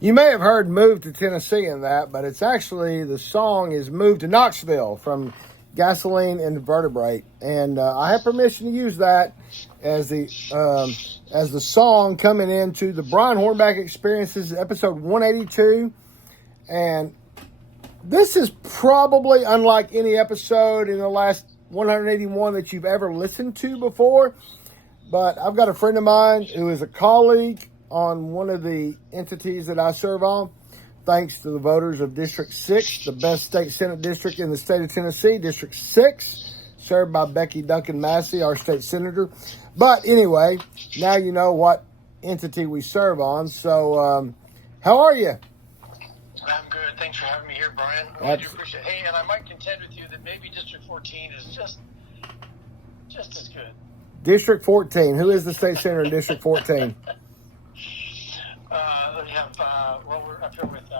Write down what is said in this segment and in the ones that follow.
You may have heard "Move to Tennessee" in that, but it's actually the song is "Move to Knoxville" from Gasoline and Vertebrate, and I have permission to use that as the song coming into the Brian Hornback Experiences, episode 182, and this is probably unlike any episode in the last 181 that you've ever listened to before. But I've got a friend of mine who is a colleague on one of the entities that I serve on, thanks to the voters of District 6, the best state Senate district in the state of Tennessee, District 6, served by Becky Duncan Massey, our state senator. But anyway, now you know what entity we serve on. So, how are you? I'm good. Thanks for having me here, Brian. I do appreciate it. Hey, and I might contend with you that maybe District 14 is just as good. District 14. Who is the state senator in District 14? We have, we're up here with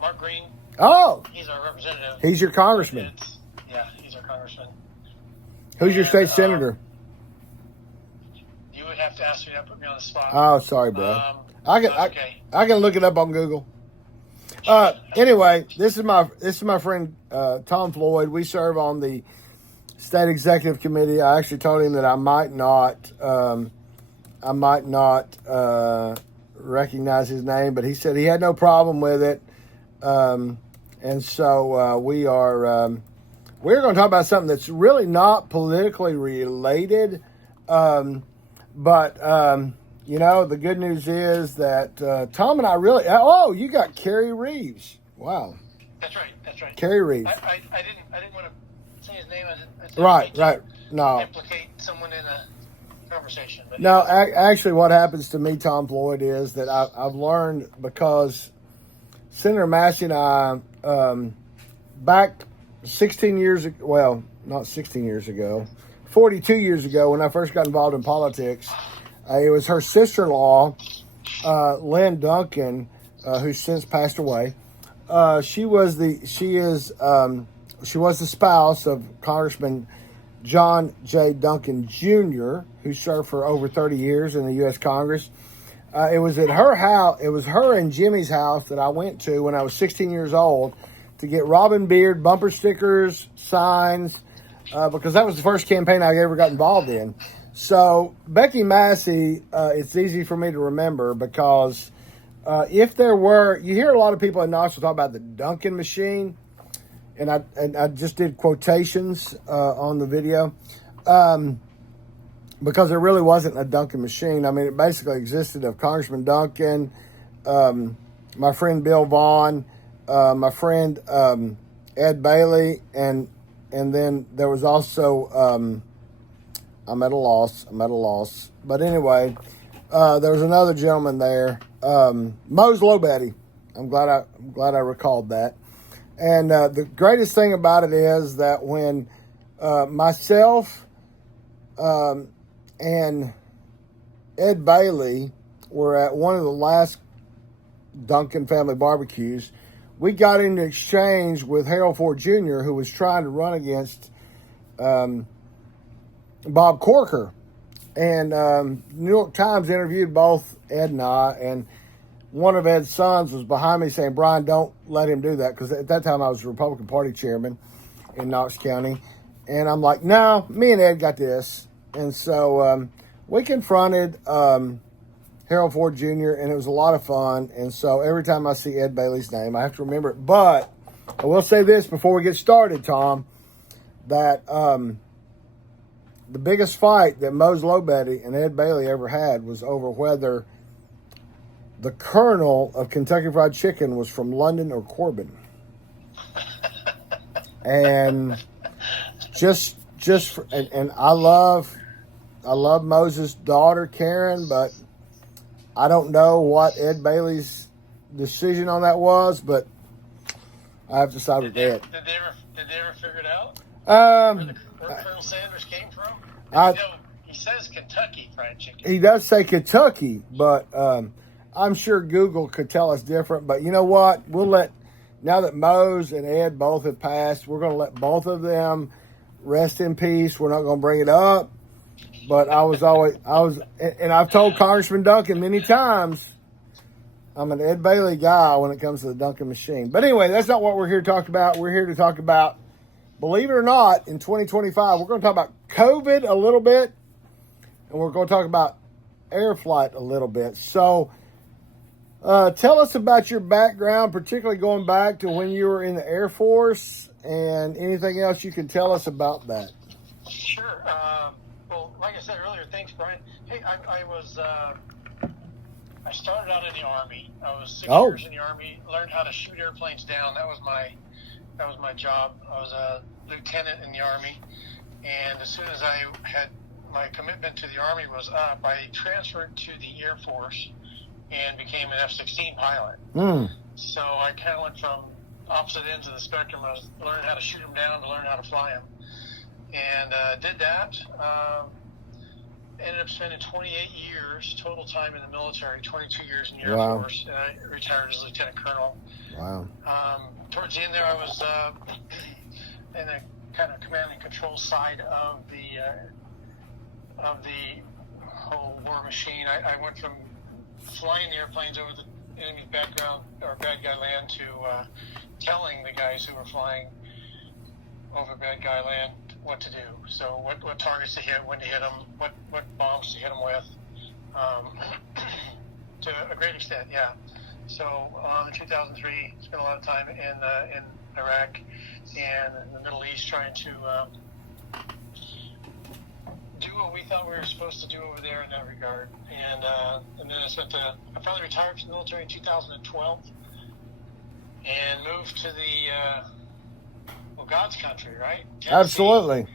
Mark Green. Oh. He's our representative. He's your congressman. Yeah, he's our congressman. Who's your state senator? You would have to ask me to put me on the spot. Oh, sorry, bro. I can look it up on Google. Anyway, this is my friend Tom Floyd. We serve on the state executive committee. I actually told him that I might not recognize his name, but he said he had no problem with it. And so we're going to talk about something that's really not politically related. But the good news is that Tom and I really... Oh, you got Kerry Reeves. Wow. That's right. Kerry Reeves. I didn't want to say his name. I didn't Right. No. Implicate someone in a conversation. But no, actually what happens to me, Tom Floyd, is that I've learned because Senator Massey and I, back 16 years ago, well, not 16 years ago, 42 years ago when I first got involved in politics, it was her sister-in-law, Lynn Duncan, who's since passed away. She was the spouse of Congressman John J. Duncan Jr., who served for over 30 years in the U.S. Congress. It was at her house. It was her and Jimmy's house that I went to when I was 16 years old to get Robin Beard bumper stickers, signs, because that was the first campaign I ever got involved in. So Becky Massey, it's easy for me to remember because if there were, you hear a lot of people in Knoxville talk about the Duncan machine, and I just did quotations on the video because there really wasn't a Duncan machine. I mean, it basically existed of Congressman Duncan, my friend Bill Vaughn, my friend Ed Bailey, and then there was also I'm at a loss. But anyway, there was another gentleman there, Mose Lobetty. I'm glad I recalled that. And the greatest thing about it is that when myself and Ed Bailey were at one of the last Duncan family barbecues, we got into exchange with Harold Ford Jr., who was trying to run against Bob Corker. And New York Times interviewed both Ed and I, and one of Ed's sons was behind me saying, "Brian, don't let him do that," because at that time I was the Republican Party chairman in Knox County. And I'm like, no, me and Ed got this. And so we confronted Harold Ford Jr., and it was a lot of fun. And so every time I see Ed Bailey's name, I have to remember it. But I will say this before we get started, Tom, that the biggest fight that Mose Lobetty and Ed Bailey ever had was over whether the colonel of Kentucky Fried Chicken was from London or Corbin. And and I love Moses' daughter, Karen, but I don't know what Ed Bailey's decision on that was, but I have to side with Ed. Did they ever figure it out? Where Colonel Sanders came from? He says Kentucky Fried Chicken. He does say Kentucky, but I'm sure Google could tell us different. But you know what? Now that Mose and Ed both have passed, we're going to let both of them rest in peace. We're not going to bring it up. But and I've told Congressman Duncan many times, I'm an Ed Bailey guy when it comes to the Dunkin' machine. But anyway, that's not what we're here to talk about. We're here to talk about, believe it or not, in 2025, we're going to talk about COVID a little bit, and we're going to talk about air flight a little bit. So tell us about your background, particularly going back to when you were in the Air Force, and anything else you can tell us about that. Sure. Well, like I said earlier, thanks, Brian. Hey, I started out in the Army. I was 6 years in the Army, learned how to shoot airplanes down. That was my job. I was a lieutenant in the Army, and as soon as I had my commitment to the Army was up, I transferred to the Air Force and became an F-16 pilot. So I kind of went from opposite ends of the spectrum. I was learning how to shoot them down to learn how to fly them, and did that. Ended up spending 28 years total time in the military, 22 years in the Air Force, and I retired as Lieutenant Colonel. Wow. Towards the end there, I was in the kind of command and control side of the whole war machine. I went from flying the airplanes over the enemy's background or bad guy land to telling the guys who were flying over bad guy land what to do. So what targets to hit, when to hit them, what bombs to hit them with, to a great extent, yeah. So in 2003, spent a lot of time in Iraq and in the Middle East trying to do what we thought we were supposed to do over there in that regard. And then I finally retired from the military in 2012 and moved to the God's country, right? Tennessee. Absolutely.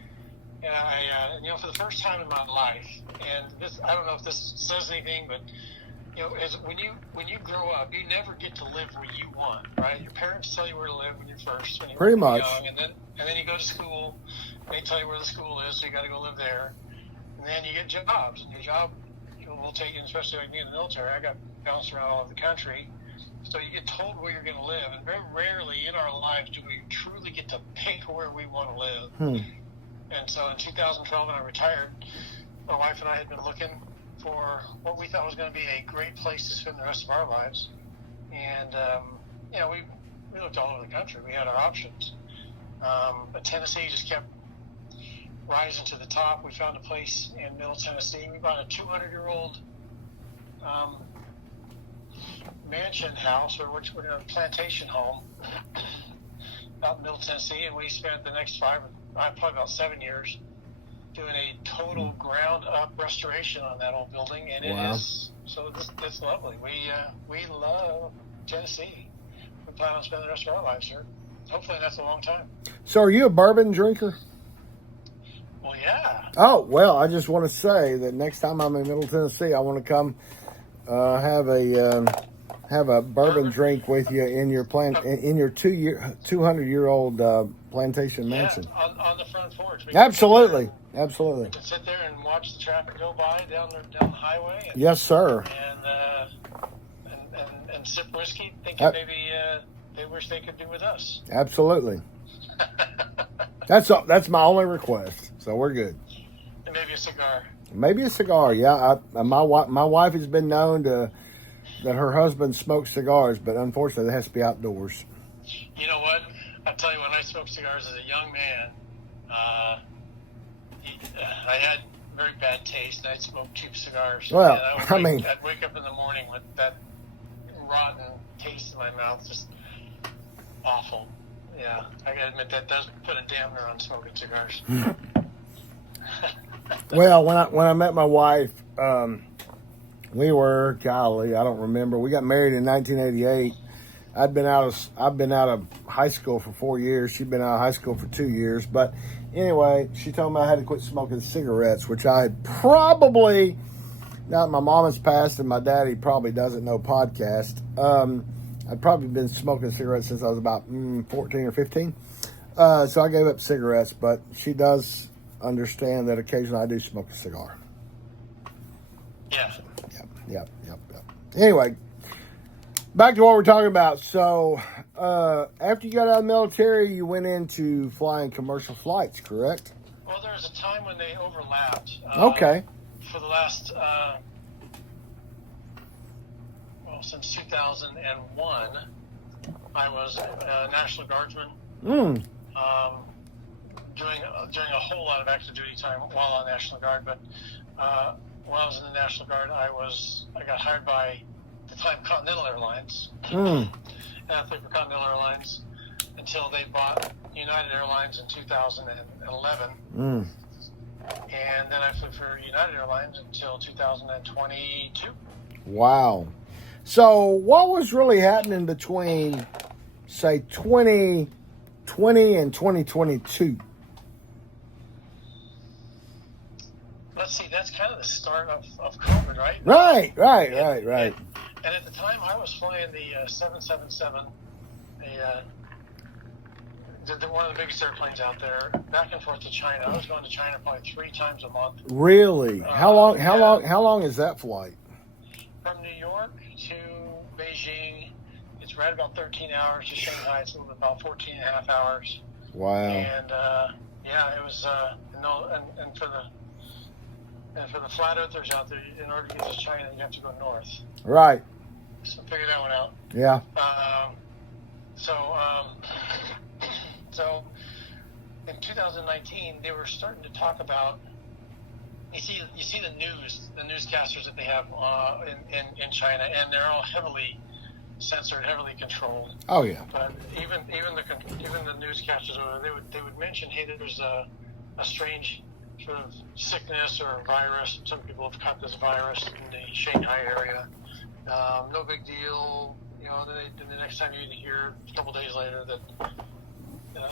And for the first time in my life, and this, I don't know if this says anything, but when you grow up, you never get to live where you want, right? Your parents tell you where to live when you're pretty much young, and then you go to school. They tell you where the school is, so you got to go live there. And then you get jobs, and your job will take you, especially like me in the military. I got bounced around all over the country. So you get told where you're going to live, and very rarely in our lives do we truly get to pick where we want to live. And so in 2012, when I retired, my wife and I had been looking for what we thought was going to be a great place to spend the rest of our lives. And, we looked all over the country. We had our options. But Tennessee just kept rising to the top. We found a place in Middle Tennessee. We bought a 200-year-old mansion house, or which we're in a plantation home out in Middle Tennessee, and we spent the next probably about 7 years doing a total ground up restoration on that old building, and it's lovely. We love Tennessee. We plan on spending the rest of our lives here. Hopefully that's a long time. So are you a bourbon drinker? Well, yeah. Oh, well, I just want to say that next time I'm in Middle Tennessee, I want to come have a bourbon drink with you in your 200-year-old plantation mansion. On the front porch. Absolutely. We can sit there and watch the traffic go by down the highway. Yes, sir. And sip whiskey, thinking maybe they wish they could do with us. Absolutely. That's my only request. So we're good. And maybe a cigar. Maybe a cigar. Yeah. My wife has been known that her husband smokes cigars, but unfortunately, it has to be outdoors. You know what? I'll tell you, when I smoked cigars as a young man, I had very bad taste. I'd smoke cheap cigars. Well, I'd wake up in the morning with that rotten taste in my mouth, just awful. Yeah, I gotta admit that does put a dampener on smoking cigars. Well, when I met my wife, we were, golly, I don't remember. We got married in 1988. I've been out of high school for 4 years. She'd been out of high school for 2 years. But anyway, she told me I had to quit smoking cigarettes, which I had probably, now that my mom has passed and my daddy probably doesn't know podcast, I'd probably been smoking cigarettes since I was about 14 or 15. So I gave up cigarettes, but she does understand that occasionally I do smoke a cigar. Yeah. So, yep. Anyway, back to what we're talking about. So, after you got out of the military, you went into flying commercial flights, correct? Well, there was a time when they overlapped. Okay. For the last, since 2001, I was a National Guardsman, Mm. doing a whole lot of active duty time while on National Guard. But while I was in the National Guard, I got hired by, at the time, Continental Airlines. Mm. And I flew for Continental Airlines until they bought United Airlines in 2011. Mm. And then I flew for United Airlines until 2022. Wow. So what was really happening between, say, 2020 and 2022? Let's see, that's kind of the start of COVID, right? Right. And at the time, I was flying the 777, one of the biggest airplanes out there, back and forth to China. I was going to China probably 3 times a month. Really? How long is that flight? From New York to Beijing, it's right about 13 hours. To Shanghai, it's about 14 and a half hours. Wow. And it was and for the flat earthers out there, in order to get to China, you have to go north. Right. So figure that one out. Yeah. So in 2019, they were starting to talk about. You see the newscasters that they have in China, and they're all heavily censored, heavily controlled. Oh yeah. But even the newscasters, they would mention, hey, there's a strange sort of sickness or virus. Some people have caught this virus in the Shanghai area. No big deal. Then the next time you hear a couple days later that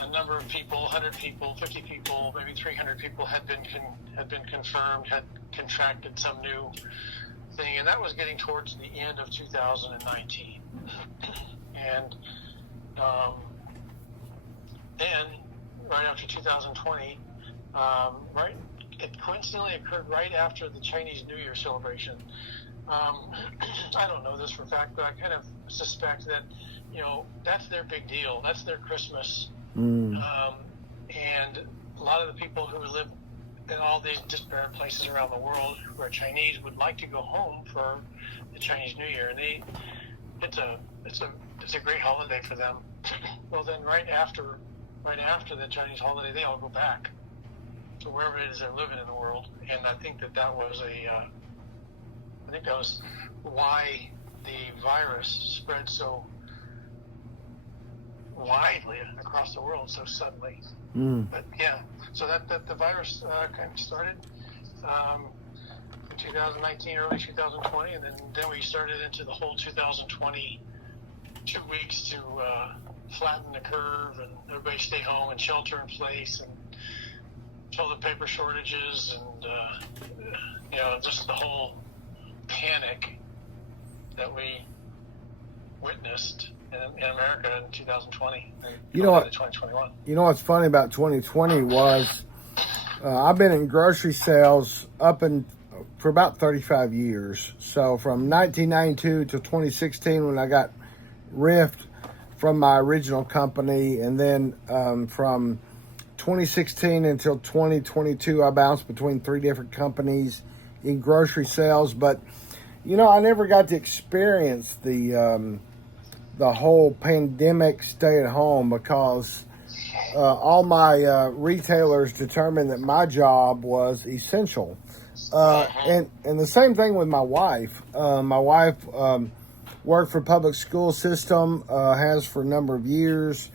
a number of people, 100 people, 50 people, maybe 300 people had been confirmed, had contracted some new thing, and that was getting towards the end of 2019. And then, right after 2020, it coincidentally occurred right after the Chinese New Year celebration. I don't know this for a fact, but I kind of suspect that, that's their big deal. That's their Christmas. Mm. And a lot of the people who live in all these disparate places around the world who are Chinese would like to go home for the Chinese New Year. And it's a great holiday for them. Well, then right after the Chinese holiday, they all go back to wherever it is they're living in the world. And I think that was why the virus spread so widely across the world so suddenly. Mm. But yeah, so that the virus kind of started in 2019, early 2020, and then we started into the whole 2020 2 weeks to flatten the curve and everybody stay home and shelter in place and toilet paper shortages and just the whole panic that we witnessed in America in 2020. You know what? 2021. You know what's funny about 2020 was I've been in grocery sales for about 35 years. So from 1992 to 2016 when I got riffed from my original company, and then from 2016 until 2022 I bounced between 3 different companies in grocery sales. But I never got to experience the whole pandemic stay at home because all my retailers determined that my job was essential. And the same thing with my wife. My wife worked for public school system, has for a number of years.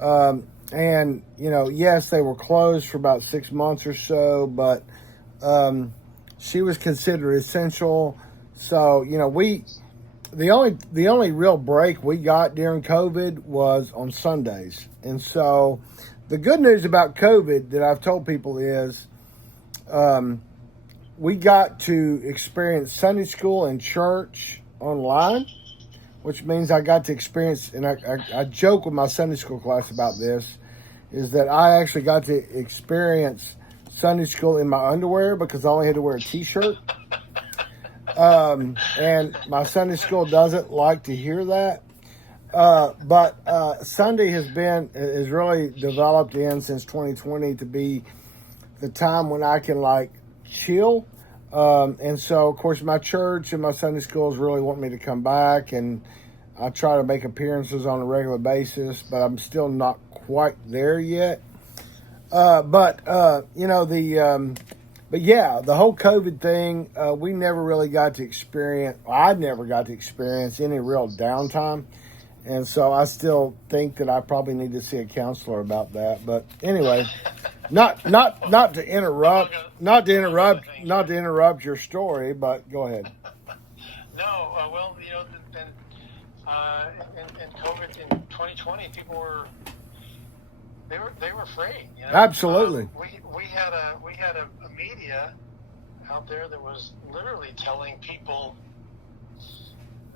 And, yes, they were closed for about 6 months or so, but she was considered essential. So, the only real break we got during COVID was on Sundays. And so the good news about COVID that I've told people is we got to experience Sunday school and church online, which means I got to experience, and I joke with my Sunday school class about this, is that I actually got to experience Sunday school in my underwear because I only had to wear a t-shirt. And my Sunday school doesn't like to hear that. But Sunday has really developed since 2020 to be the time when I can chill. And so, of course, my church and my Sunday schools really want me to come back, and I try to make appearances on a regular basis, but I'm still not quite there yet. But yeah, the whole COVID thing, we never really got to experience, I never got to experience any real downtime. And so I still think that I probably need to see a counselor about that. But anyway, not to interrupt your story, but go ahead. No, well, in COVID in 2020, people were afraid. Absolutely. We had a media out there that was literally telling people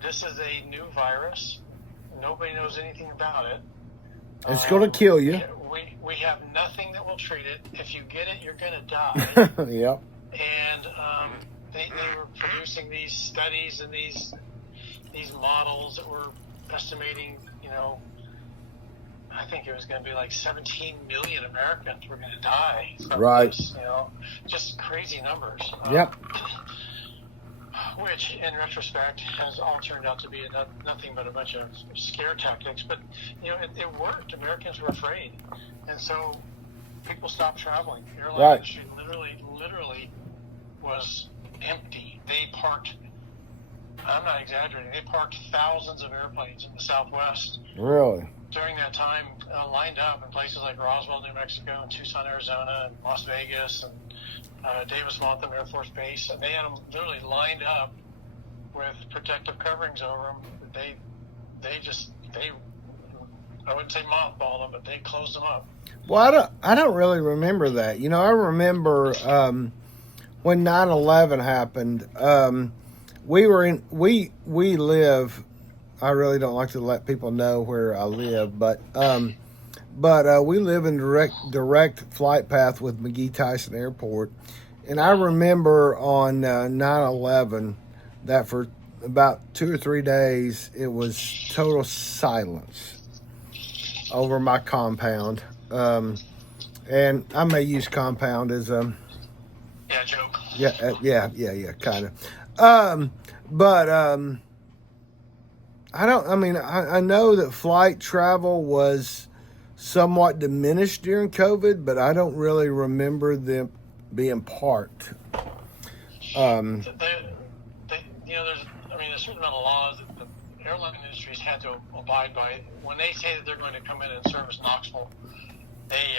this is a new virus. Nobody knows anything about it. It's going to kill you. We have nothing that will treat it. If you get it, you're going to die. Yep. And they were producing these studies and these models that were estimating, I think it was going to be like 17 million Americans were going to die from this, just crazy numbers. Yep. Which, in retrospect, has all turned out to be nothing but a bunch of scare tactics. But, it worked. Americans were afraid. And so people stopped traveling. The airline industry literally was empty. They parked, I'm not exaggerating, they parked thousands of airplanes in the Southwest. Really? During that time, lined up in places like Roswell, New Mexico, and Tucson, Arizona, and Las Vegas, and Davis-Monthan Air Force Base, and they had them literally lined up with protective coverings over them. They I wouldn't say mothballed them, but they closed them up. Well, I don't really remember that. I remember when 9/11 happened. We live. I really don't like to let people know where I live, but we live in direct flight path with McGee Tyson Airport. And I remember on 9/11 that for about 2 or 3 days, it was total silence over my compound. And I may use compound as a... joke. Yeah, kind of. I know that flight travel was somewhat diminished during COVID, but I don't really remember them being parked. There's a certain amount of laws that the airline industries had to abide by. When they say that they're going to come in and service Knoxville, they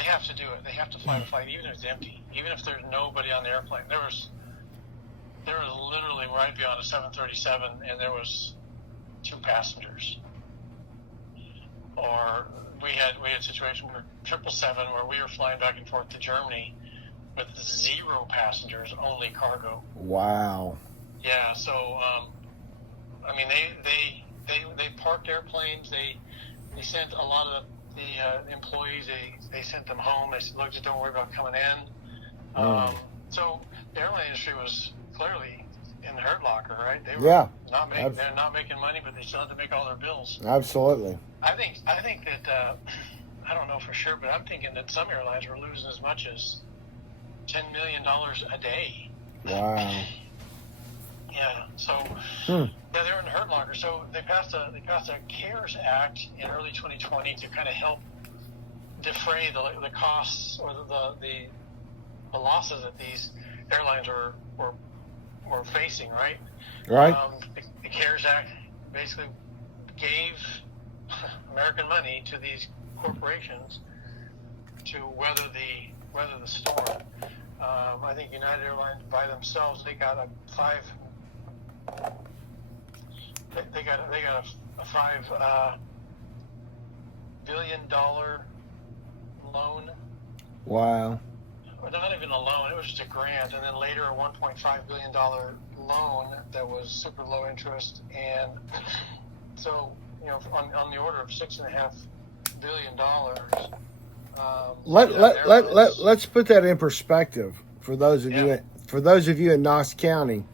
have to do it. They have to fly the flight, even if it's empty, even if there's nobody on the airplane. There was literally right beyond a 737, and there was 2 passengers. Or we had a situation where 777, where we were flying back and forth to Germany with 0 passengers, only cargo. Wow. Yeah. So, they parked airplanes. They sent a lot of the employees. They sent them home. They said, "Look, just don't worry about coming in." So the airline industry was clearly in the hurt locker, right? They were they're not making money, but they still have to make all their bills. Absolutely. I think that I don't know for sure, but I'm thinking that some airlines were losing as much as $10 million a day. Wow. Yeah. So they're in the hurt locker. So they passed a CARES Act in early 2020 to kind of help defray the costs or the losses that these airlines were facing, right? Right. The CARES Act basically gave American money to these corporations to weather the storm. I think United Airlines by themselves, they got a $5 billion loan. Wow. Or not even a loan, it was just a grant, and then later a $1.5 billion loan that was super low interest, and so on the order of $6.5 billion. Let's put that in perspective for those of you in Knox County.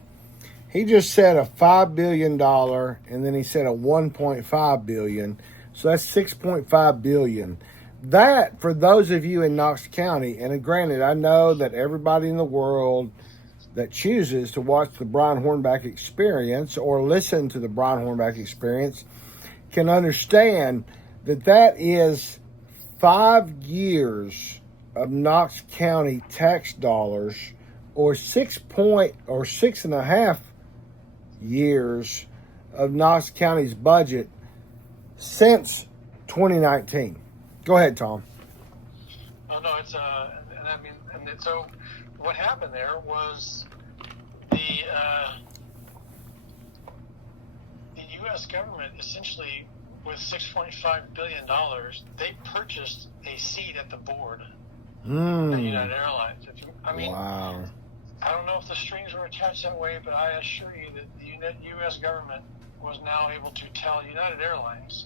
He just said a $5 billion, and then he said a $1.5 billion, so that's $6.5 billion. That, for those of you in Knox County, and granted, I know that everybody in the world that chooses to watch the Brian Hornback Experience or listen to the Brian Hornback Experience can understand that is 5 years of Knox County tax dollars, or 6.5 years of Knox County's budget since 2019. Go ahead, Tom. Oh no, it's so what happened there was the U.S. government essentially, with $6.5 billion, they purchased a seat at the board at United Airlines. Wow. I don't know if the strings were attached that way, but I assure you that the U.S. government was now able to tell United Airlines,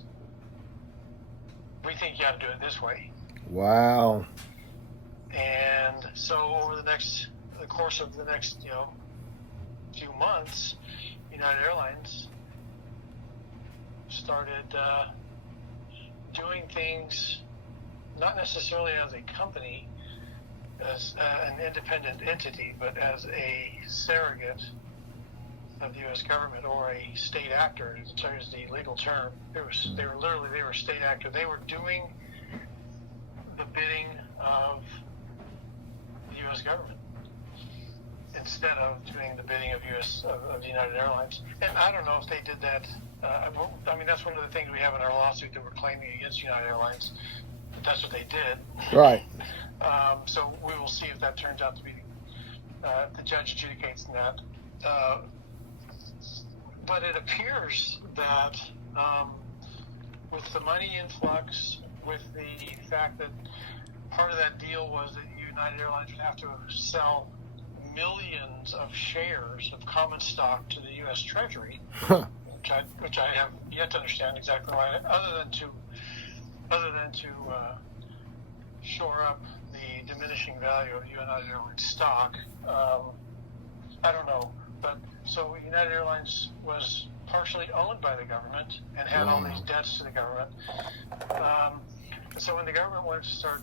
we think you have to do it this way. Wow. And so over the course of the next, few months, United Airlines started doing things not necessarily as a company, as an independent entity, but as a surrogate of the U.S. government, or a state actor, is the legal term. They were state actor. They were doing the bidding of the U.S. government instead of doing the bidding of United Airlines. And I don't know if they did that. That's one of the things we have in our lawsuit that we're claiming against United Airlines. That's what they did. Right. So we will see if that turns out to be the judge adjudicates that. But it appears that with the money influx, with the fact that part of that deal was that United Airlines would have to sell millions of shares of common stock to the U.S. Treasury, which I have yet to understand exactly why, other than to shore up the diminishing value of United Airlines stock. I don't know, but so United Airlines was partially owned by the government and had all these debts to the government. So when the government wanted to start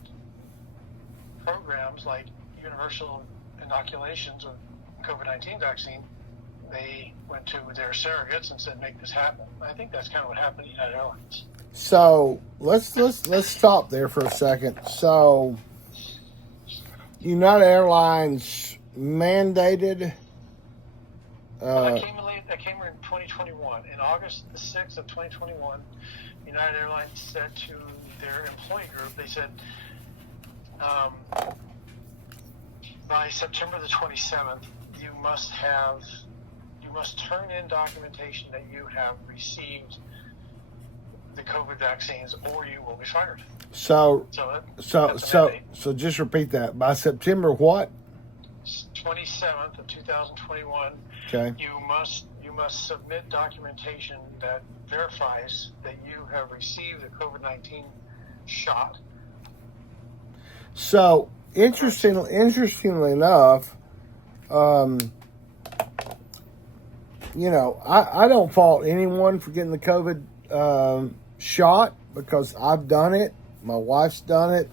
programs like universal inoculations of COVID-19 vaccine, they went to their surrogates and said, "Make this happen." I think that's kind of what happened to United Airlines. So let's stop there for a second. So United Airlines mandated. That came in 2021. In August the 6th of 2021, United Airlines said to their employee group, they said, by September the 27th, you must turn in documentation that you have received the COVID vaccines, or you will be fired. So just repeat that. By September what? 27th of 2021. Okay. You must submit documentation that verifies that you have received the COVID-19 shot. So interestingly enough, I don't fault anyone for getting the COVID shot, because I've done it. My wife's done it.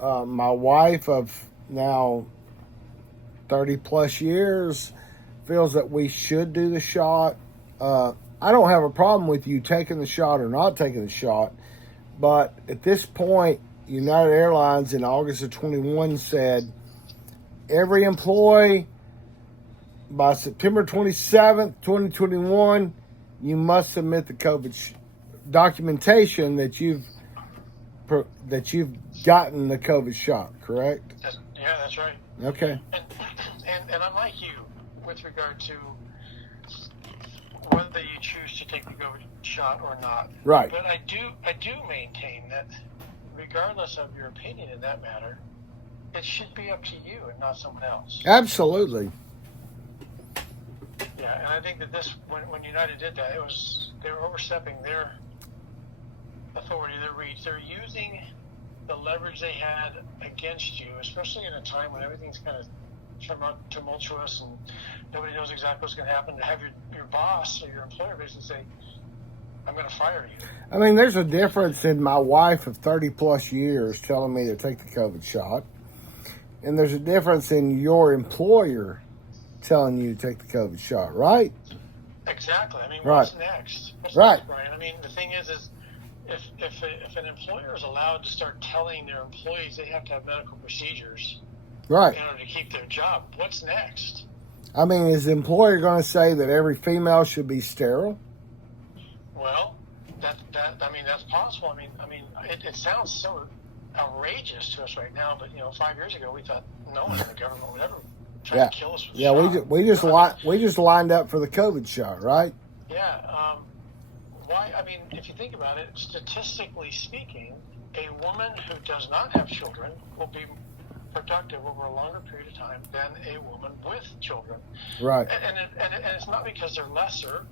My wife of now 30 plus years feels that we should do the shot. I don't have a problem with you taking the shot or not taking the shot, but at this point, United Airlines in August of 21 said every employee by September 27th, 2021, you must submit the COVID documentation that you've gotten the COVID shot, correct? Yeah, that's right. Okay. And I'm like you with regard to whether you choose to take the COVID shot or not. Right. But I do maintain that regardless of your opinion in that matter, it should be up to you and not someone else. Absolutely. Yeah, and I think that when United did that, they were overstepping their authority, their reach. They're using the leverage they had against you, especially in a time when everything's kind of tumultuous and nobody knows exactly what's going to happen, to have your boss or your employer basically say, "I'm going to fire you." I mean, there's a difference in my wife of 30 plus years telling me to take the COVID shot, and there's a difference in your employer telling you to take the COVID shot, right? Exactly. I mean, Right. what's next? What's Right. next, Brian? I mean, the thing is if an employer is allowed to start telling their employees they have to have medical procedures Right. in order to keep their job, what's next? I mean, is the employer going to say that every female should be sterile? Well, that's possible. I mean, it sounds so outrageous to us right now, but 5 years ago we thought no one in the government would ever try to kill us with Yeah, a shot. we just lined up for the COVID shot, right? Yeah. Why? I mean, if you think about it, statistically speaking, a woman who does not have children will be productive over a longer period of time than a woman with children. Right. And it's not because they're lesser.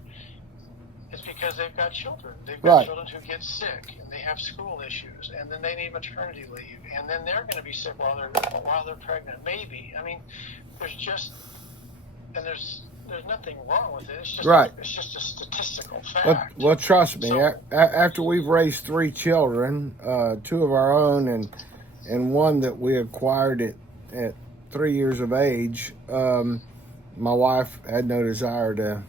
It's because they've got children. They've got children who get sick, and they have school issues, and then they need maternity leave, and then they're going to be sick while they're pregnant. Maybe. I mean, there's nothing wrong with it. It's just It's just a statistical fact. Well, trust me. After we've raised 3 children, 2 of our own, and one that we acquired at 3 years of age, my wife had no desire to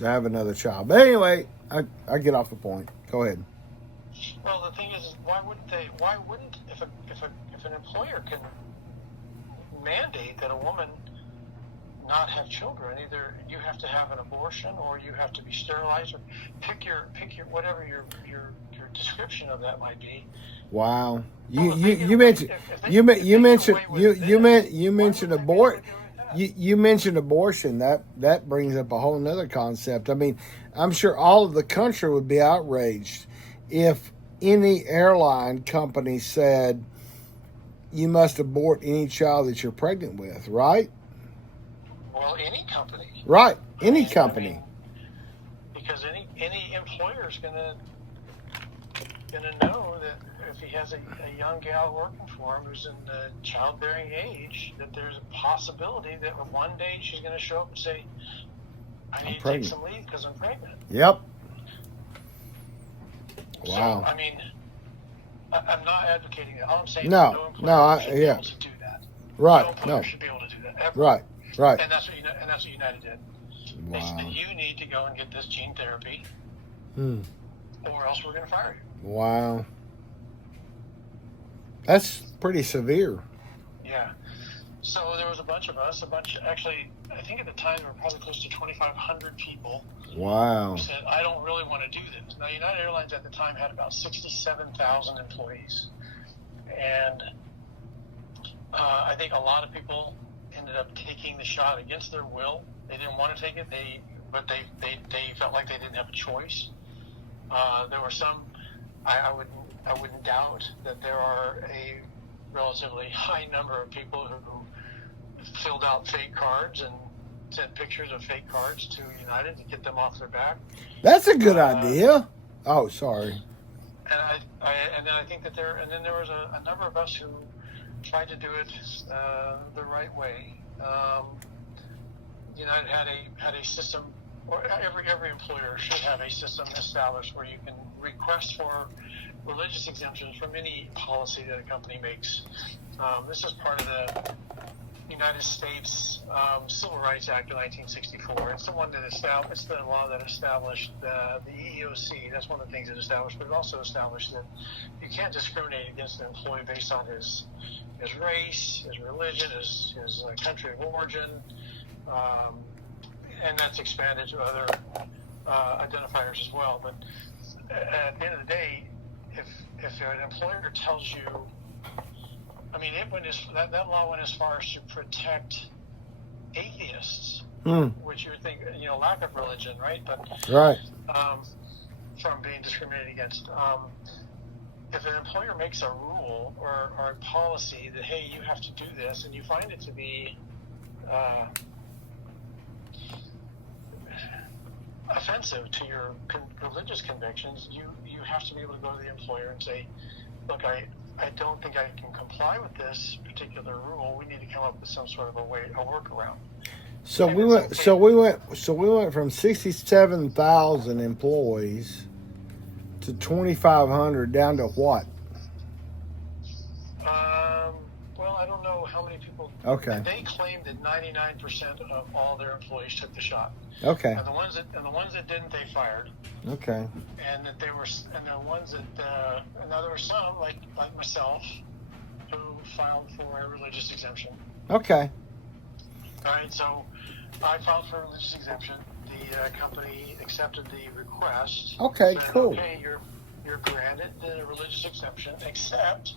have another child. But anyway, I get off the point. Go ahead. Well, the thing is, why wouldn't if an employer can mandate that a woman not have children, either you have to have an abortion or you have to be sterilized, or pick your whatever your description of that might be. Wow. You mentioned abortion. That brings up a whole nother concept. I mean, I'm sure all of the country would be outraged if any airline company said you must abort any child that you're pregnant with, right? Well, any company. Right. Any company. Because any employer is gonna know that if he has a young gal working for him who's in the childbearing age, that there's a possibility that one day she's going to show up and say, I need to take some leave because I'm pregnant. Yep. Wow. So, I mean, I'm not advocating that. All I'm saying is no employer should be able to do that. Right. No employer should be able to do that ever. Right. And that's what United did. Wow. They said, you need to go and get this gene therapy, or else we're going to fire you. Wow. That's pretty severe. Yeah. So there was a bunch of us, actually, I think at the time there were probably close to 2,500 people. Wow. Who said, I don't really want to do this. Now, United Airlines at the time had about 67,000 employees. And I think a lot of people ended up taking the shot against their will. They didn't want to take it, but they felt like they didn't have a choice. There were some, I wouldn't doubt that there are a relatively high number of people who filled out fake cards and sent pictures of fake cards to United to get them off their back. That's a good idea. Oh, sorry. And then I think that there was a number of us who tried to do it the right way. United had a system, or every employer should have a system established where you can request for religious exemptions from any policy that a company makes. This is part of the United States Civil Rights Act of 1964. It's the one that it's the law that established the EEOC. That's one of the things it established, but it also established that you can't discriminate against an employee based on his race, his religion, his country of origin, and that's expanded to other identifiers as well. But at the end of the day, if an employer tells you, I mean, that law went as far as to protect atheists, which you would think, lack of religion, right? But right. From being discriminated against. If an employer makes a rule or a policy that, hey, you have to do this, and you find it to be offensive to your religious convictions, you have to be able to go to the employer and say, look, I don't think I can comply with this particular rule. We need to come up with some sort of a workaround. So we went from 67,000 employees to 2,500 down to what? Well, I don't know how many people. Okay. They claimed that 99% of all their employees took the shot. Okay. And the ones that didn't, they fired. Okay. And that the ones that and there were some like myself who filed for a religious exemption. Okay. All right, so I filed for a religious exemption. The company accepted the request. Okay, said, cool. Okay, you're granted the religious exemption, except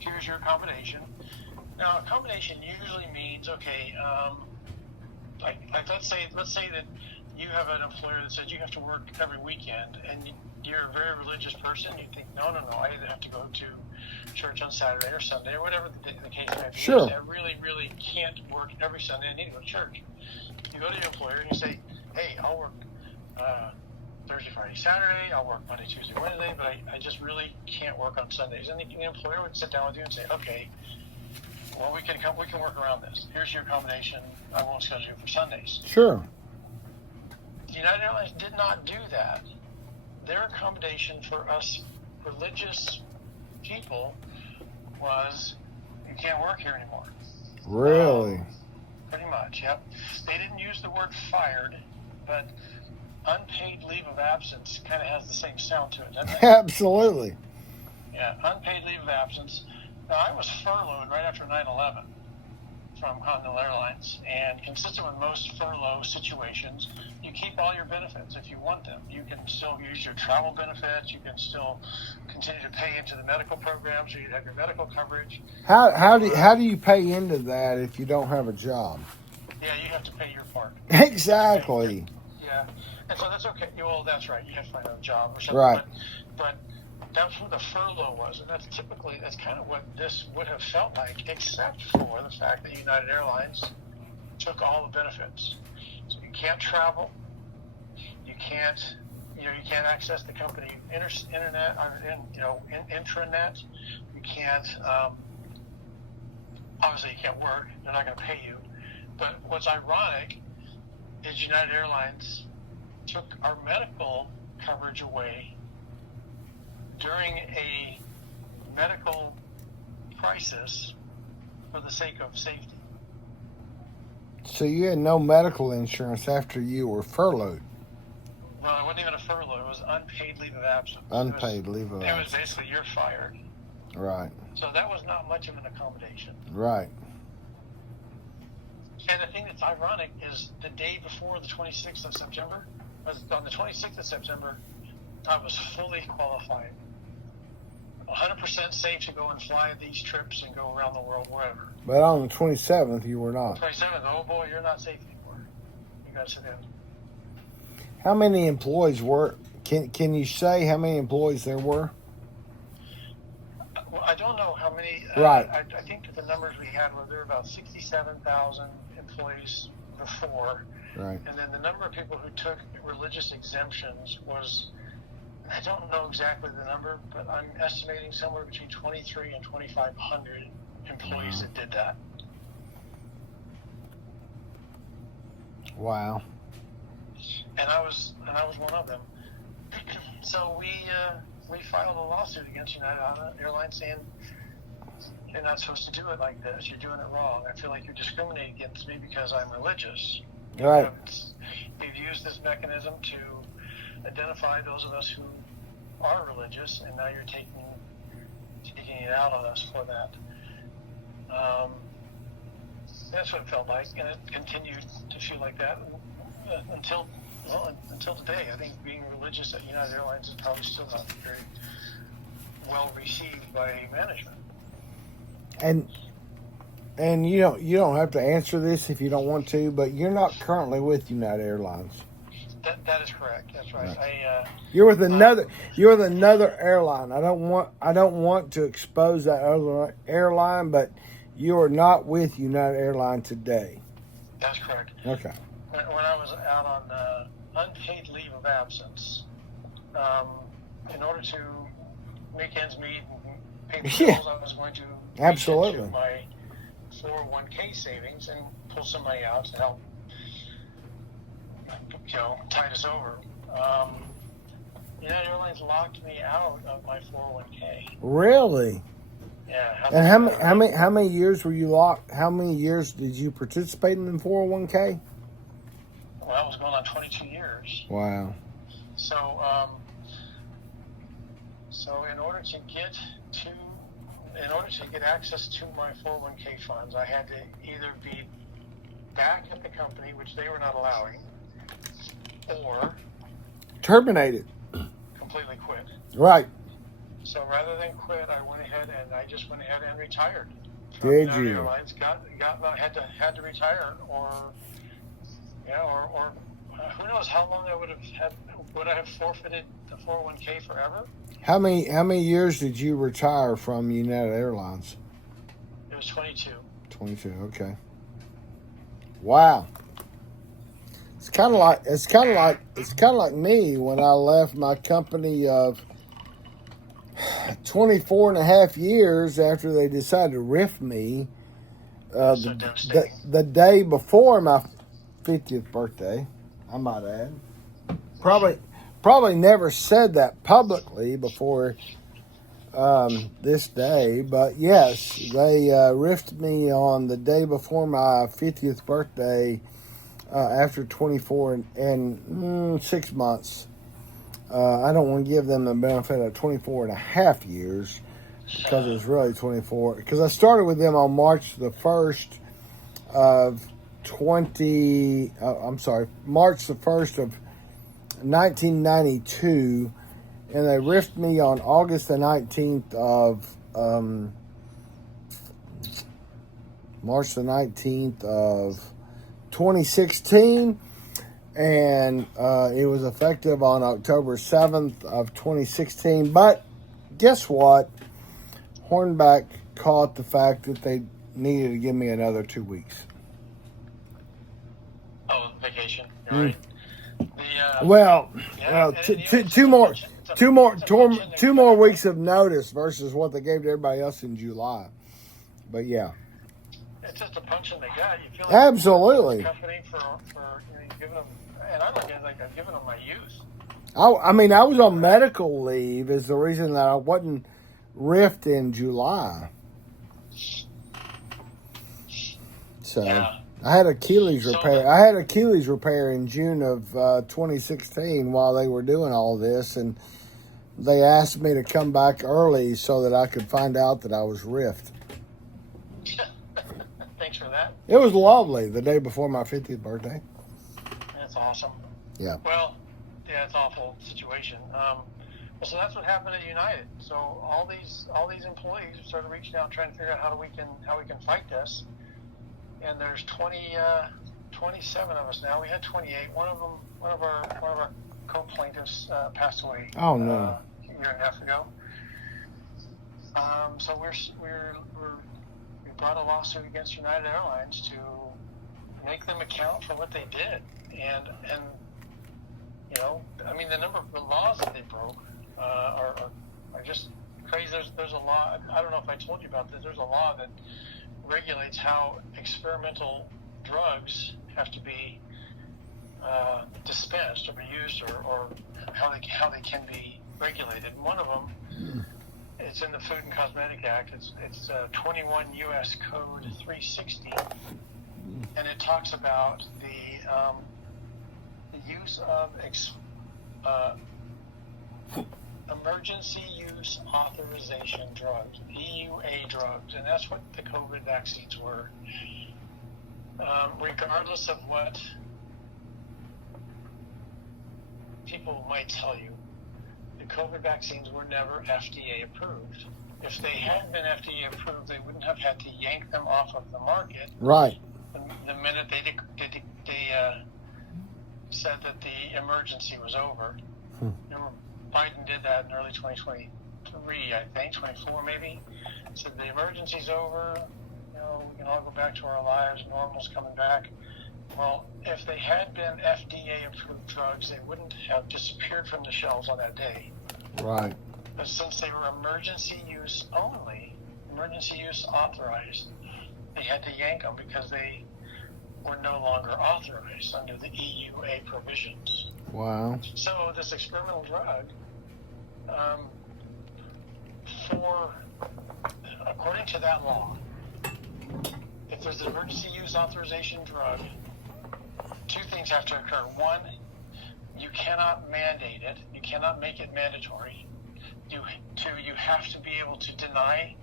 here's your accommodation. Now, accommodation usually means like let's say that you have an employer that says you have to work every weekend, and you're a very religious person. You think, no, I either have to go to church on Saturday or Sunday or whatever the case may be. Sure. I really can't work every Sunday. I need to go to church. You go to your employer and you say, hey, I'll work Thursday, Friday, Saturday. I'll work Monday, Tuesday, Wednesday, but I just really can't work on Sundays. And the employer would sit down with you and say, okay, well, we can work around this. Here's your accommodation. I won't schedule you for Sundays. Sure. United Airlines did not do that. Their accommodation for us religious people was you can't work here anymore. Really? Pretty much, yep. They didn't use the word fired, but unpaid leave of absence kind of has the same sound to it, doesn't it? Absolutely. Yeah, unpaid leave of absence. Now, I was furloughed right after 9/11 from Continental Airlines, and consistent with most furlough situations, you keep all your benefits if you want them. You can still use your travel benefits. You can still continue to pay into the medical program, so you have your medical coverage. How do you pay into that if you don't have a job? Yeah, you have to pay your part. Exactly. Yeah, and so that's okay. Well, that's right. You have to find a job or something. Right. But that's what the furlough was, and that's kind of what this would have felt like, except for the fact that United Airlines took all the benefits. So you can't travel, you can't access the company internet, intranet. You can't. Obviously, you can't work. They're not going to pay you. But what's ironic is United Airlines took our medical coverage away during a medical crisis for the sake of safety. So you had no medical insurance after you were furloughed? Well, it wasn't even a furlough. It was unpaid leave of absence. Unpaid leave of absence. It was basically you're fired. Right. So that was not much of an accommodation. Right. And the thing that's ironic is the day before the 26th of September, on the 26th of September, I was fully qualified. 100% safe to go and fly these trips and go around the world wherever. But on the 27th, you were not. 27th, oh boy, you're not safe anymore. You got to sit down. How many employees were? Can you say how many employees there were? Well, I don't know how many. Right. I think the numbers we had were there were about 67,000 employees before. Right. And then the number of people who took religious exemptions was, I don't know exactly the number, but I'm estimating somewhere between 23 and 2,500 employees that did that. Wow. And I was one of them. So we filed a lawsuit against United Airlines saying you're not supposed to do it like this. You're doing it wrong. I feel like you're discriminating against me because I'm religious. Right. We've used this mechanism to identify those of us who are religious, and now you're taking it out on us for that. That's what it felt like, and it continued to feel like that until today. I think being religious at United Airlines is probably still not very well received by management. And you don't have to answer this if you don't want to, but you're not currently with United Airlines. That is correct. That's right. You're with another airline. I don't want to expose that other airline, but you are not with United Airlines today. That's correct. Okay. When I was out on unpaid leave of absence, in order to make ends meet and pay the bills, I was going to absolutely into my 401k savings and pull some money out to help, tide us over. United Airlines locked me out of my 401k. Really? Yeah. And how many years were you locked? How many years did you participate in the 401k? Well, I was going on 22 years. Wow. So in order to get access to my 401k funds, I had to either be back at the company, which they were not allowing, or Terminated. completely quit. Right. So rather than quit, I went ahead and retired from Did United you? Airlines. Had to retire, or who knows how long I would have had. Would I have forfeited the 401k forever? How many years did you retire from United Airlines? It was 22. 22. Okay. Wow. It's kind of like me when I left my company of 24 and a half years after they decided to riff me. The day before my 50th birthday, I might add. Probably never said that publicly before this day, but yes, they riffed me on the day before my 50th birthday after 24 and 6 months. I don't want to give them the benefit of 24 and a half years because it was really 24. Because I started with them on March the 1st of March the 1st of 1992, and they riffed me on August the 19th of March the 19th of 2016, and it was effective on October 7th of 2016. But guess what? Hornback caught the fact that they needed to give me another 2 weeks. Oh, vacation. You're right. Two more weeks of notice versus what they gave to everybody else in July. But yeah, it's just a punch in the gut. You feel like absolutely. Company for giving them, and I look at it like I've given them my youth. I was on medical leave is the reason that I wasn't riffed in July. So. Yeah. I had Achilles repair in June of 2016 while they were doing all this, and they asked me to come back early so that I could find out that I was riffed. Thanks for that. It was lovely the day before my 50th birthday. That's awesome. Yeah. Well, yeah, it's an awful situation. So that's what happened at United. So all these employees started reaching out, trying to figure out how we can fight this. And there's 27 of us now. We had 28. One of our co-plaintiffs passed away. Oh no! A year and a half ago. So we brought a lawsuit against United Airlines to make them account for what they did, and the number of the laws that they broke are just crazy. There's a law. I don't know if I told you about this. There's a law that regulates how experimental drugs have to be dispensed or be used, or how they can be regulated. And one of them, it's in the Food and Cosmetic Act. It's 21 U.S. Code 360, and it talks about the use of emergency use authorization drugs, EUA drugs, and that's what the COVID vaccines were. Regardless of what people might tell you, the COVID vaccines were never FDA approved. If they had been FDA approved, they wouldn't have had to yank them off of the market. Right. The minute they said that the emergency was over. Remember, Biden did that in early 2023, I think, 24 maybe. Said the emergency's over, we can all go back to our lives, normal's coming back. Well, if they had been FDA-approved drugs, they wouldn't have disappeared from the shelves on that day. Right. But since they were emergency use only, emergency use authorized, they had to yank them because they were no longer authorized under the EUA provisions. Wow. So this experimental drug, for according to that law, if there's an emergency use authorization drug, two things have to occur. One, you cannot mandate it. You cannot make it mandatory. Two, you have to be able to deny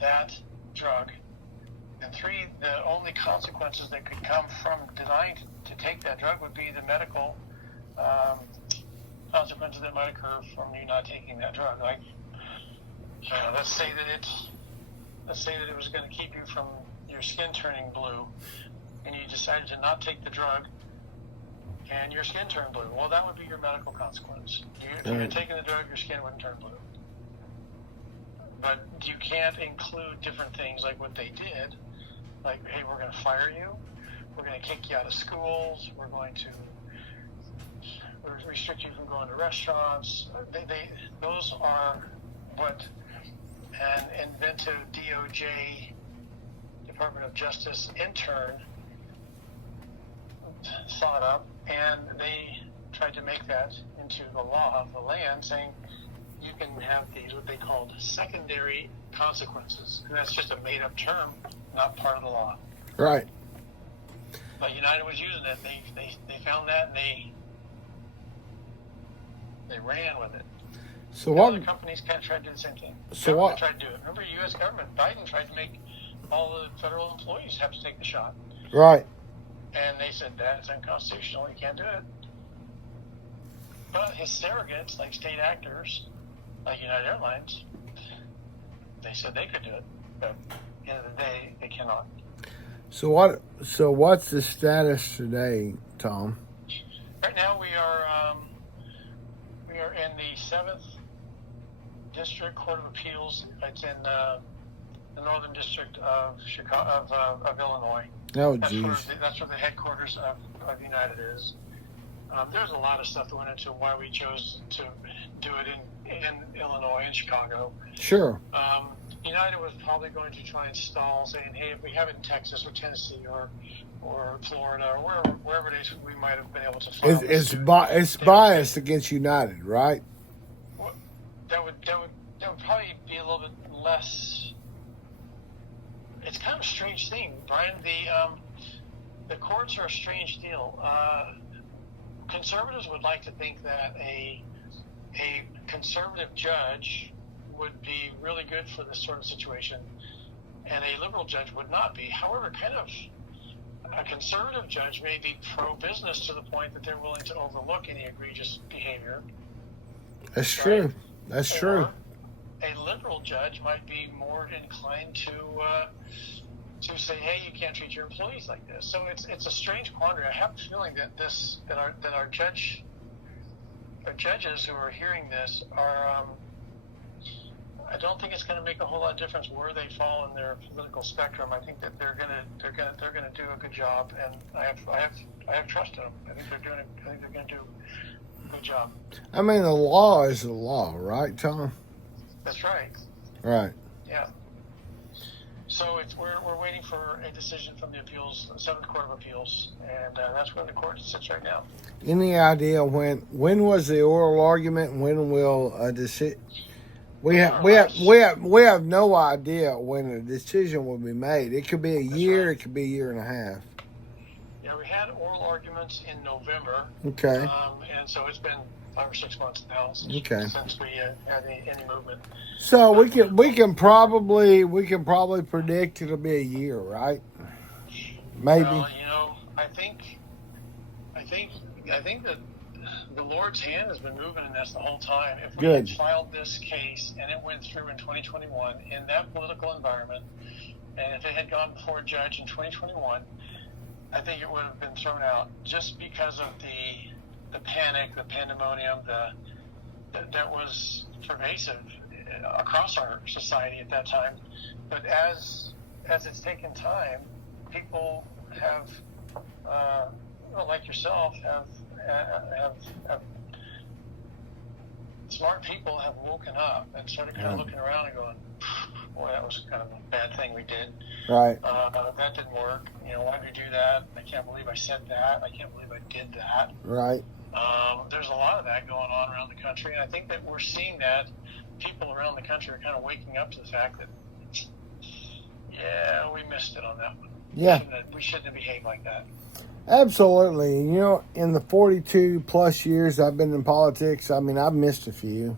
that drug. And three, the only consequences that could come from denying to take that drug would be the medical consequences that might occur from you not taking that drug. Like, let's say that it was going to keep you from your skin turning blue, and you decided to not take the drug, and your skin turned blue. Well, that would be your medical consequence. If you had taken the drug, your skin wouldn't turn blue. But you can't include different things like what they did. Like, hey, we're going to fire you. We're going to kick you out of schools. We're going to restrict you from going to restaurants. Those are what an inventive DOJ, Department of Justice intern thought up, and they tried to make that into the law of the land, saying you can have these, what they called secondary consequences. And that's just a made-up term, not part of the law. Right. But United was using it. They found that, and they ran with it. So what? Other companies kind of tried to do the same thing. So what? Tried to do it. Remember, U.S. government, Biden tried to make all the federal employees have to take the shot. Right. And they said that's unconstitutional. You can't do it. But his surrogates, like state actors, like United Airlines, they said they could do it. But at the end of the day, they cannot. So what's the status today, Tom? Right now, we are in the 7th District Court of Appeals. It's in the Northern District of of Illinois. Oh, geez. That's where the headquarters of United is. There's a lot of stuff that went into why we chose to do it in Illinois and Chicago. Sure. United was probably going to try and stall, saying, hey, if we have it in Texas or Tennessee or Florida or wherever it is, we might have been able to file It's biased against United, right? Well, that would probably be a little bit less. It's kind of a strange thing, Brian. The courts are a strange deal. Conservatives would like to think that a conservative judge would be really good for this sort of situation, and a liberal judge would not be. However, a conservative judge may be pro-business to the point that they're willing to overlook any egregious behavior. That's true. That's true. A liberal judge might be more inclined to say, hey, you can't treat your employees like this. So it's a strange quandary. I have a feeling that our judges who are hearing this are. I don't think it's going to make a whole lot of difference where they fall in their political spectrum. I think that they're going to do a good job, and I have trust in them. I think they're going to do a good job. I mean, the law is the law, right, Tom? That's right. Right. Yeah. So we're waiting for a decision from the 7th Court of Appeals, and that's where the court sits right now. Any idea when was the oral argument? When will a decision? We have no idea when a decision will be made. It could be a year. Right. It could be a year and a half. Yeah, we had oral arguments in November. Okay. And so it's been 5 or 6 months now since we had any movement. So we can probably predict it'll be a year, right? Maybe. Well, I think that the Lord's hand has been moving in this the whole time. If we had filed this case and it went through in 2021 in that political environment, and if it had gone before a judge in 2021, I think it would have been thrown out just because of the panic, the pandemonium, that was pervasive across our society at that time. But as it's taken time, people have, like yourself, have smart people have woken up and started kind of looking around and going, boy, that was kind of a bad thing we did. Right. That didn't work. Why did we do that? I can't believe I said that. I can't believe I did that. Right. There's a lot of that going on around the country, and I think that we're seeing that people around the country are kind of waking up to the fact that, yeah, we missed it on that one. Yeah. We shouldn't have behaved like that. Absolutely. You know, in the 42 plus years I've been in politics, I mean, I've missed a few.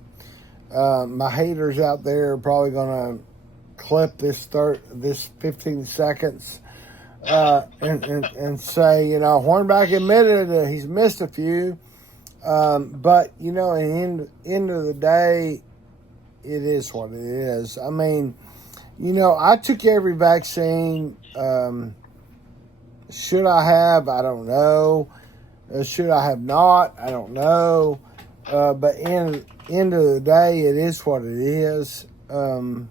My haters out there are probably going to clip this 15 seconds and say, you know, Hornback admitted that he's missed a few. But, you know, in the end of the day, it is what it is. I mean, you know, I took every vaccine. Should I have? I don't know. Should I have not? I don't know. But in end of the day, it is what it is. Well, and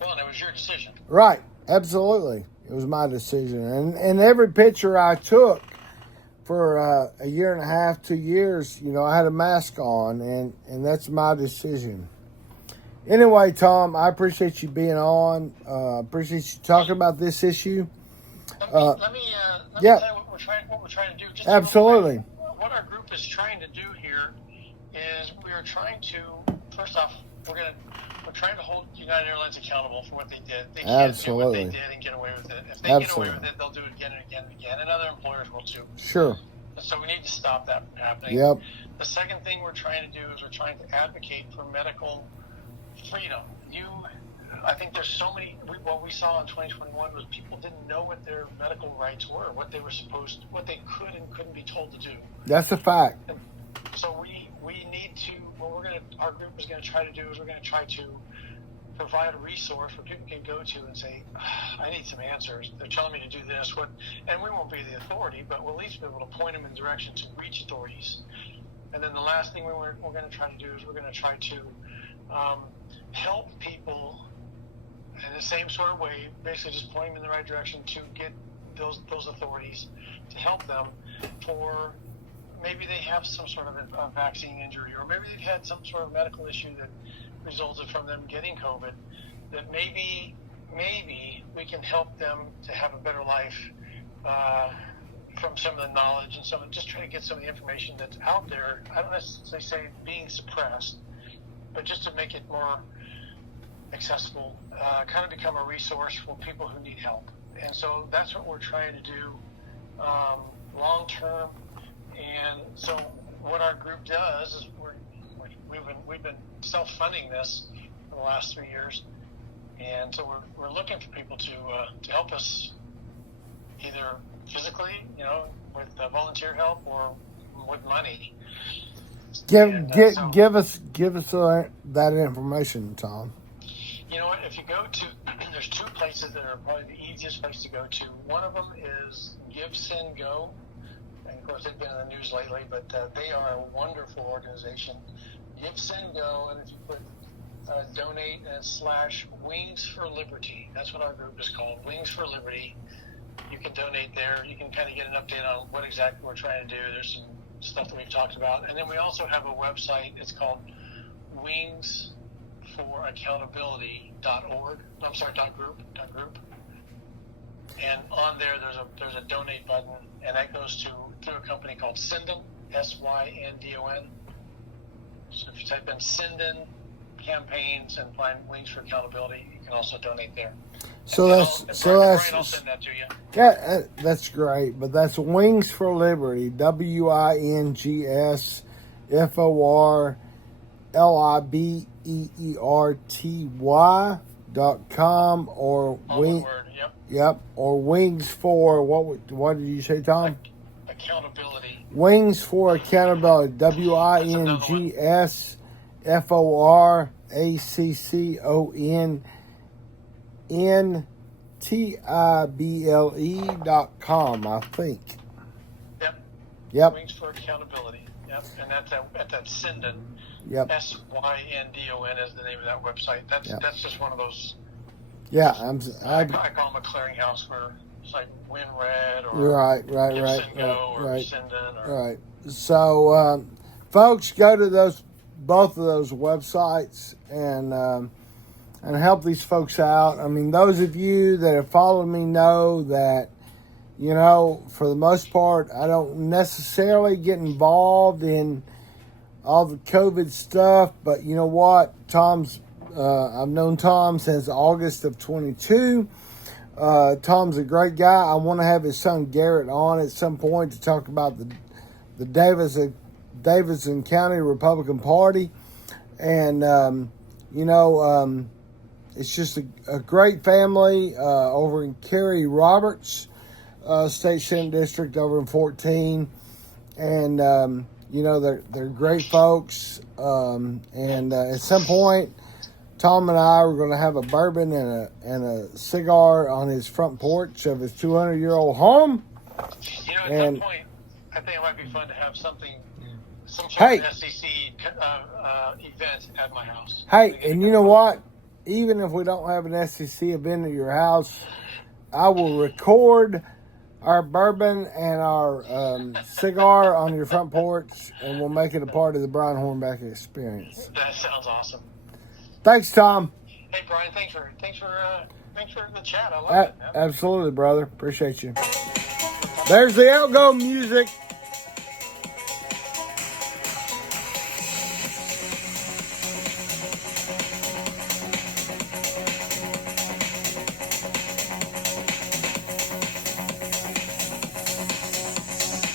it was your decision. Right. Absolutely. It was my decision. And every picture I took for a year and a half, 2 years, you know, I had a mask on, and that's my decision. Anyway, Tom, I appreciate you being on. Appreciate you talking about this issue. Let me tell you what we're trying to do. Just absolutely. What our group is trying to do here is we are trying to, first off, we're trying to hold United Airlines accountable for what they did. They can't do what they did and get away with it. If they get away with it, they'll do it again and again and again, and other employers will too. Sure. So we need to stop that from happening. Yep. The second thing we're trying to do is we're trying to advocate for medical freedom. I think there's so many. What we saw in 2021 was people didn't know what their medical rights were, what they could and couldn't be told to do. That's a fact. And so we need to. What our group is going to try to do is we're going to try to provide a resource where people can go to and say, I need some answers. They're telling me to do this. And we won't be the authority, but we'll at least be able to point them in the direction to reach authorities. And then the last thing we're going to try to do is we're going to try to help people in the same sort of way, basically just pointing them in the right direction to get those authorities to help them for maybe they have some sort of a vaccine injury, or maybe they've had some sort of medical issue that resulted from them getting COVID, that maybe we can help them to have a better life from some of the knowledge and just try to get some of the information that's out there. I don't necessarily say being suppressed, but just to make it more accessible, kind of become a resource for people who need help. And so that's what we're trying to do long term. And so what our group does is we've been self-funding this for the last 3 years, and so we're looking for people to help us either physically, you know, with volunteer help or with money. Give us that information, Tom. You know what? If you go to, there's two places that are probably the easiest place to go to. One of them is Give, Send, Go. And of course, they've been in the news lately, but they are a wonderful organization. Give, Send, Go, and if you put donate / Wings for Liberty, that's what our group is called, Wings for Liberty. You can donate there. You can kind of get an update on what exactly we're trying to do. There's some stuff that we've talked about. And then we also have a website. It's called wingsforaccountability.org. I'm sorry, .group. And on there, there's a donate button, and that goes through a company called Syndon, Syndon. So if you type in Syndon campaigns and find Wings for Accountability, you can also donate there. So Brian, that's I'll send that to you. Yeah, that's great. But that's Wings for Liberty, WINGSFORLIBEERTY.com or or Wings for what did you say, Tom? Accountability. Wings for Accountability, WINGSFORACCONNTIBLE.com, I think. Yep. Wings for Accountability. Yep. And that's at Syndon. Yep. SYNDON is the name of that website. That's just one of those. Yeah, I call them a clearinghouse for it's like WinRed or right, Syndon. Right. So, folks, go to both of those websites and help these folks out. I mean, those of you that have followed me know that, you know, for the most part, I don't necessarily get involved in all the COVID stuff. But you know what? I've known Tom since August of 22. Tom's a great guy. I want to have his son Garrett on at some point to talk about the Davidson County Republican Party. And, it's just a great family over in Cary Roberts State Senate District over in 14. And, they're great folks. And at some point, Tom and I were going to have a bourbon and a cigar on his front porch of his 200-year-old home. At some point, I think it might be fun to have some sort of SEC event at my house. Hey, and you know what? Even if we don't have an SEC event at your house, I will record our bourbon and our cigar on your front porch, and we'll make it a part of the Brian Hornback experience. That sounds awesome. Thanks, Tom. Hey, Brian. Thanks for the chat. I love it, man. Absolutely, brother. Appreciate you. There's the outgo music.